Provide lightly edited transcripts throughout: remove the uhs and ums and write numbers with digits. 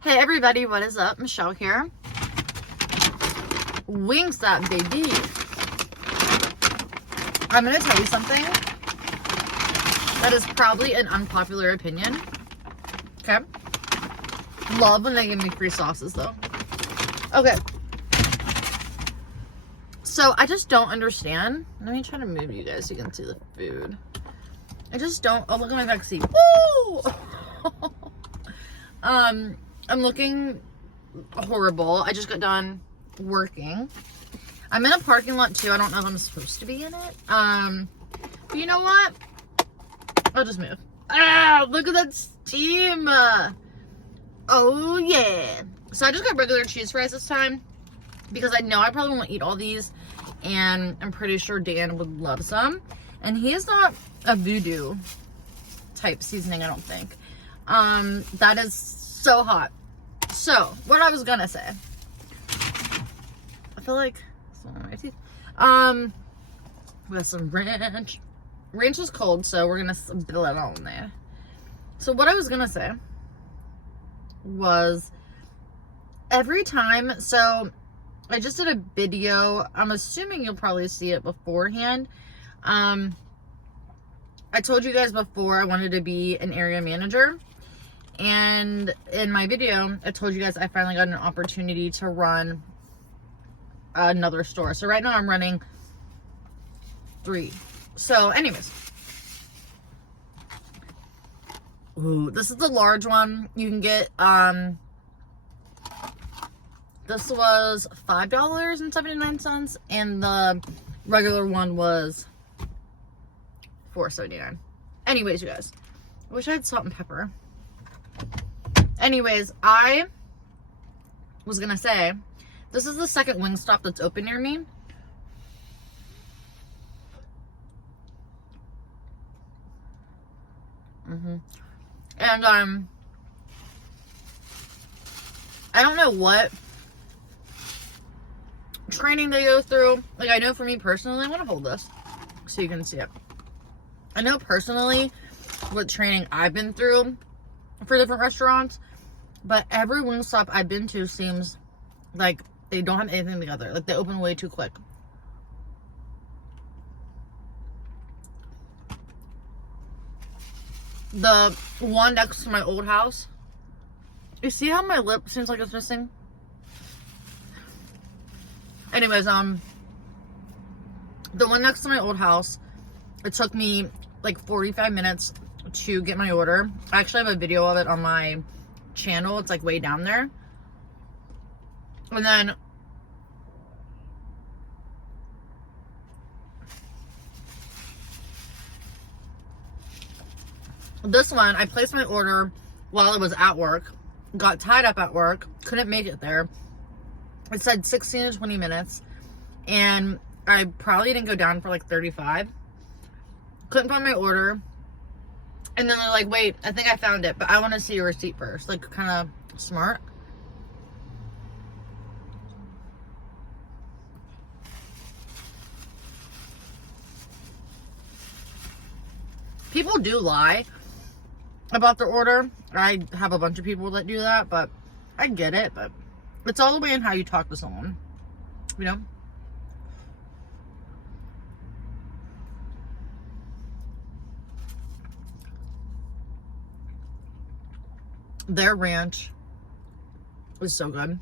Hey everybody, what is up? Michelle here. Wingstop, baby. I'm gonna tell you something that is probably an unpopular opinion. Okay. Love when they give me free sauces though. Okay. So I just don't understand. Let me try to move you guys so you can see the food. I just don't. Oh, look at my back seat. Woo! I'm looking horrible. I just got done working. I'm in a parking lot too. I don't know if I'm supposed to be in it. But you know what? I'll just move. Ah, look at that steam. Oh yeah. So I just got regular cheese fries this time because I know I probably won't eat all these, and I'm pretty sure Dan would love some. And he is not a voodoo type seasoning, I don't think. That is so hot. So, what I was gonna say. I feel like something on my teeth. With some ranch. Ranch is cold, so we're gonna spill it all in there. So, what I was gonna say was every time, so I just did a video. I'm assuming you'll probably see it beforehand. I told you guys before I wanted to be an area manager. And in my video, I told you guys I finally got an opportunity to run another store. So right now I'm running 3. So anyways. Ooh, this is the large one. You can get, this was $5.79 and the regular one was $4.79. Anyways, you guys, I wish I had salt and pepper. Anyways, I was gonna say, this is the second Wingstop that's open near me. And I don't know what training they go through. Like, I know for me personally, I want to hold this so you can see it. I know personally what training I've been through for different restaurants, but every Wingstop I've been to seems like they don't have anything together. Like, they open way too quick. The one next to my old house, you see how my lip seems like it's missing? Anyways, the one next to my old house, it took me like 45 minutes to get my order. I actually have a video of it on my channel. It's like way down there. And then this one, I placed my order while I was at work, got tied up at work, couldn't make it there. It said 16 to 20 minutes, and I probably didn't go down for like 35. Couldn't find my order. And then they're like, wait, I think I found it, but I want to see your receipt first. Like, kind of smart. People do lie about their order. I have a bunch of people that do that, but I get it. But it's all the way in how you talk to someone, you know? Their ranch is so good.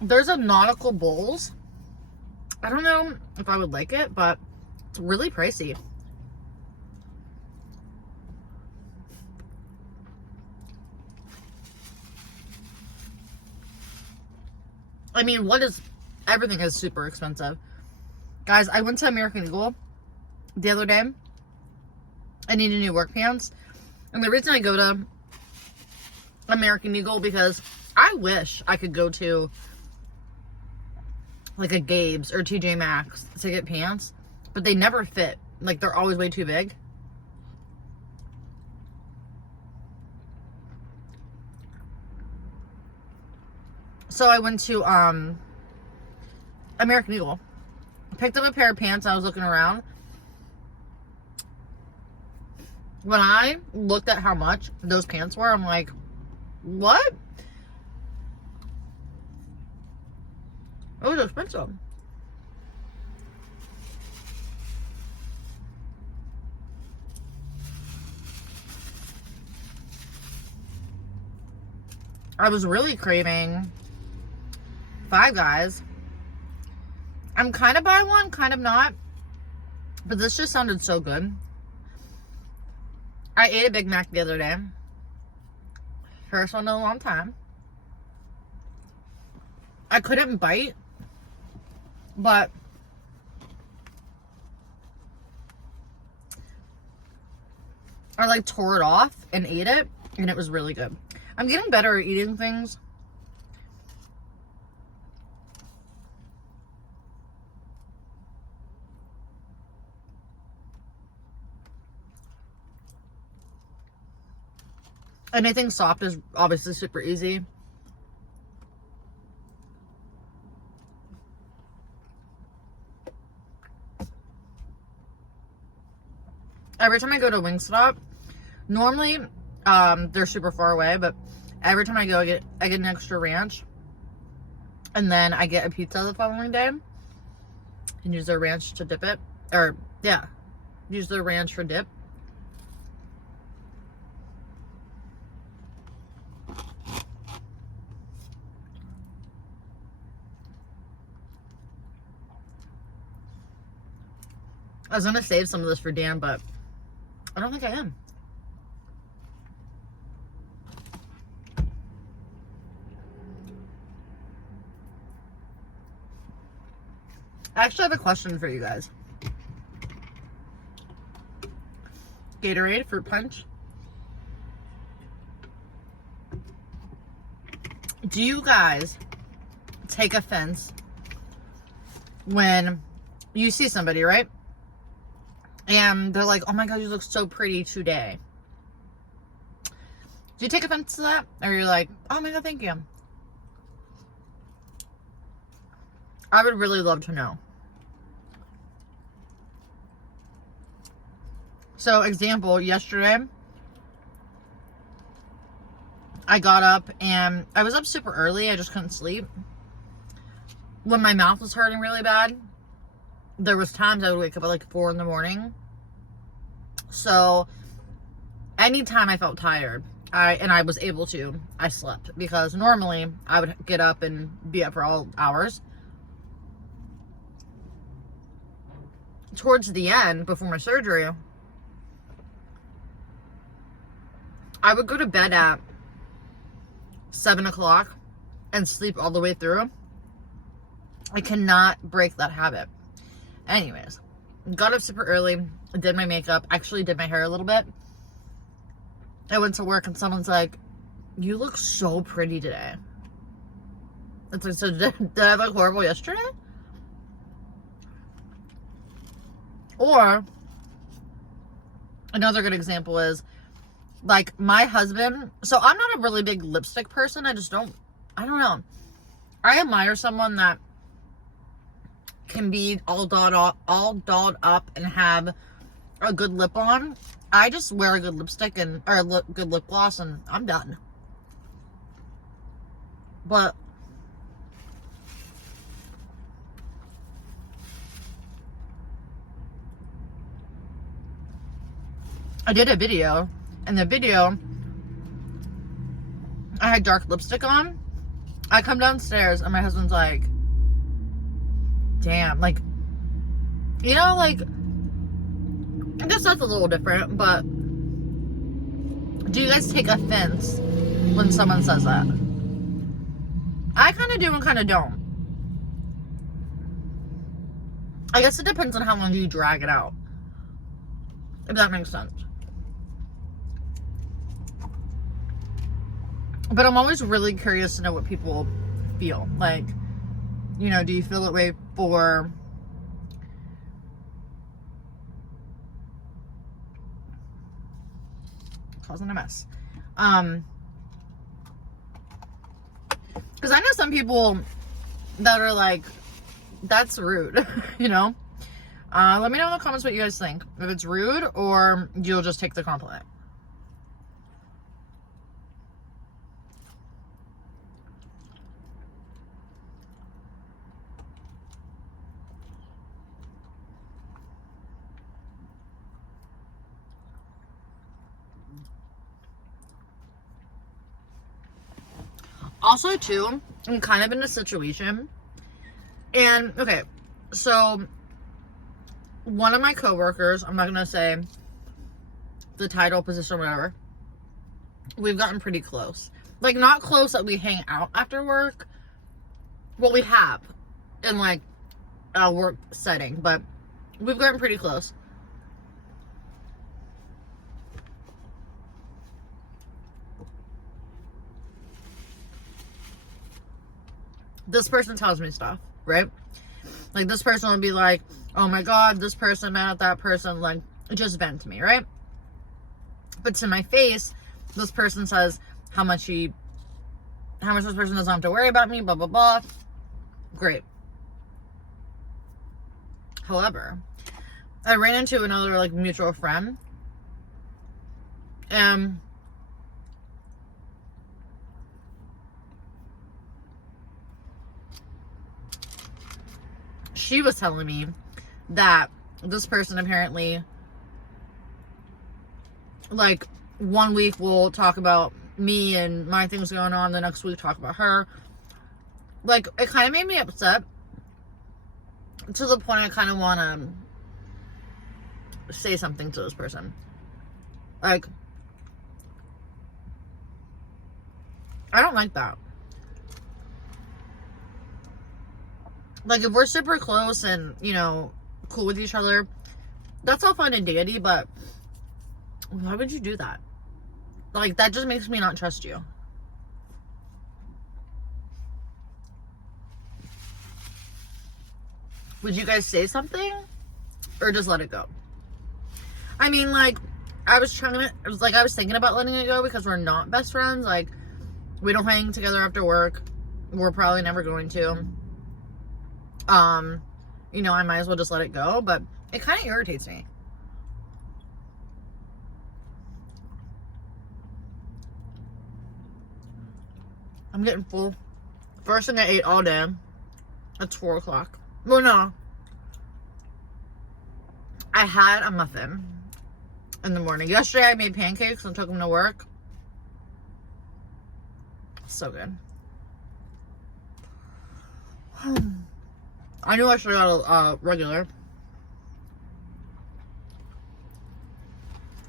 There's a nautical bowls. I don't know if I would like it, but it's really pricey. I mean, everything is super expensive. Guys, I went to American Eagle the other day. I needed new work pants. And the reason I go to American Eagle, because I wish I could go to like a Gabe's or TJ Maxx to get pants, but they never fit. Like, they're always way too big. So I went to American Eagle. Picked up a pair of pants. I was looking around. When I looked at how much those pants were, I'm like, what? It was expensive. I was really craving Five Guys. I'm kind of by one, kind of not. But this just sounded so good. I ate a Big Mac the other day. First one in a long time. I couldn't bite, but I like tore it off and ate it, and it was really good. I'm getting better at eating things. Anything soft is obviously super easy. Every time I go to Wingstop, normally they're super far away, but every time I go, I get an extra ranch, and then I get a pizza the following day and use their ranch to dip it, or yeah, use their ranch for dip. I was gonna save some of this for Dan, but I don't think I am. I actually have a question for you guys. Gatorade, fruit punch. Do you guys take offense when you see somebody, right? And they're like, oh my God, you look so pretty today. Do you take offense to that? Or you're like, oh my God, thank you. I would really love to know. So, example, yesterday, I got up and I was up super early. I just couldn't sleep. When my mouth was hurting really bad, there was times I would wake up at like 4 in the morning. So anytime I felt tired, I was able to, I slept, because normally I would get up and be up for all hours. Towards the end, before my surgery, I would go to bed at 7 o'clock and sleep all the way through. I cannot break that habit. Anyways, got up super early, did my makeup, actually did my hair a little bit. I went to work and someone's like, you look so pretty today. It's like, so did I look horrible yesterday? Or, another good example is, like, my husband, so I'm not a really big lipstick person. I don't know. I admire someone that can be all dolled up and have a good lip on. I just wear a good lipstick or good lip gloss and I'm done. But I did a video. In the video, I had dark lipstick on. I come downstairs and my husband's like, damn, like, you know, like, I guess that's a little different, but do you guys take offense when someone says that? I kind of do and kind of don't. I guess it depends on how long you drag it out, if that makes sense. But I'm always really curious to know what people feel. Like, you know, do you feel that way for causing a mess? Because I know some people that are like that's rude, you know? Let me know in the comments what you guys think. If it's rude or you'll just take the compliment. Also, too, I'm kind of in a situation. And, okay, so one of my coworkers, I'm not going to say the title, position, whatever, we've gotten pretty close. Like, not close that we hang out after work. Well, we have in, like, a work setting, but we've gotten pretty close. This person tells me stuff, right? Like, this person would be like, oh my god, this person mad at that person, like, just vent to me, right? But to my face, this person says how much this person doesn't have to worry about me, blah, blah, blah. Great. However, I ran into another, like, mutual friend, and she was telling me that this person apparently, like, one week will talk about me and my things going on, the next week talk about her. Like, it kind of made me upset to the point I kind of want to say something to this person. Like, I don't like that. Like, if we're super close and, you know, cool with each other, that's all fine and dandy, but why would you do that? Like, that just makes me not trust you. Would you guys say something? Or just let it go? I mean, like, I was thinking about letting it go because we're not best friends. Like, we don't hang together after work. We're probably never going to. You know, I might as well just let it go, but it kind of irritates me. I'm getting full. First thing I ate all day. It's 4 o'clock. Well, no. I had a muffin in the morning. Yesterday I made pancakes and took them to work. So good. I knew I should have got a regular.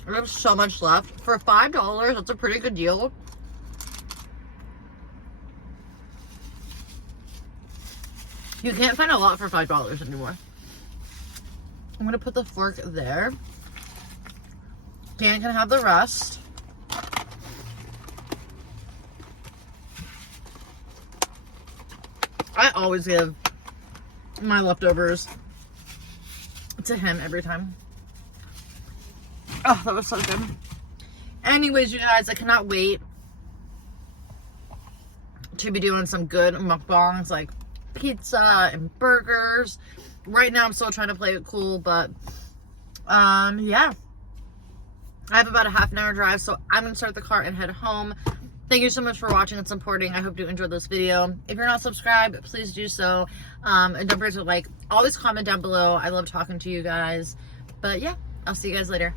I have so much left. For $5, that's a pretty good deal. You can't find a lot for $5 anymore. I'm gonna put the fork there. Dan can have the rest. I always give my leftovers to him every time. Oh, that was so good. Anyways, you guys, I cannot wait to be doing some good mukbangs, like pizza and burgers. Right now, I'm still trying to play it cool, but yeah. I have about a half an hour drive, so I'm gonna start the car and head home. Thank you so much for watching and supporting. I hope you enjoyed this video. If you're not subscribed, please do so. And don't forget to like, always comment down below. I love talking to you guys. But yeah, I'll see you guys later.